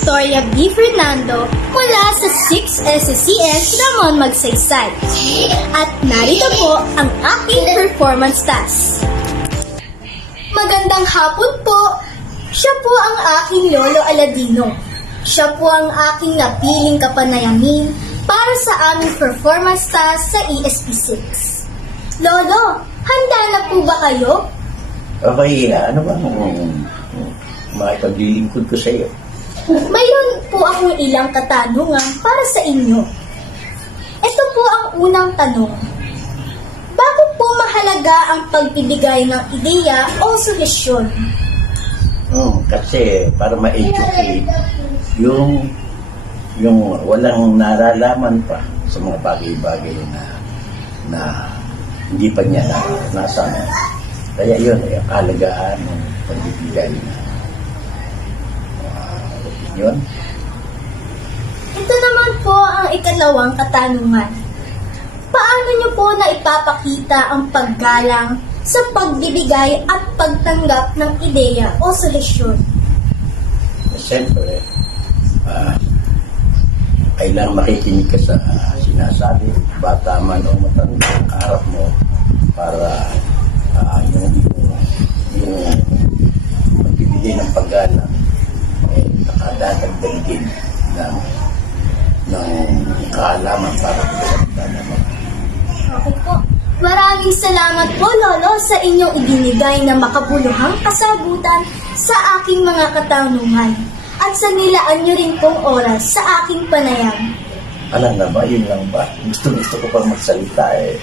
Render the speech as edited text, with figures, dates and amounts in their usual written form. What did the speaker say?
Victoria B. Fernando mula sa 6SSCS Ramon Magsaysay. At narito po ang aking performance task. Magandang hapon po. Siya po ang aking Lolo Aladino. Siya po ang aking napiling kapanayamin para sa aming performance task sa ESP6. Lolo, handa na po ba kayo? Okay, ano ba makipaglilingkod ko sa iyo? Mayroon po akong ilang katanungan para sa inyo. Ito po ang unang tanong. Bakit po mahalaga ang pagbibigay ng ideya o solusyon? Kasi para ma-educate yung walang naralaman pa sa mga bagay-bagay na hindi pa niya naranasan. Kaya yun ay ang kahalagaan ng pagbibigay na opinion. Ito naman po ang ikalawang katanungan. Paano niyo po na ipapakita ang paggalang sa pagbibigay at pagtanggap ng ideya o solusyon? Siyempre, kailangan makikinig ka sa sinasabi, bata man o matanda, kaharap mo para yung magbibigay ng paggalang ay nakadadagdag din ng kaalaman para sa naman. Okay po. Maraming salamat po, Lolo, sa inyong ibinigay na makabuluhang kasagutan sa aking mga katanungan at sa nilaan niyo rin pong oras sa aking panayam. Alam na ba, yun lang ba? Gusto ko pa magsalita eh.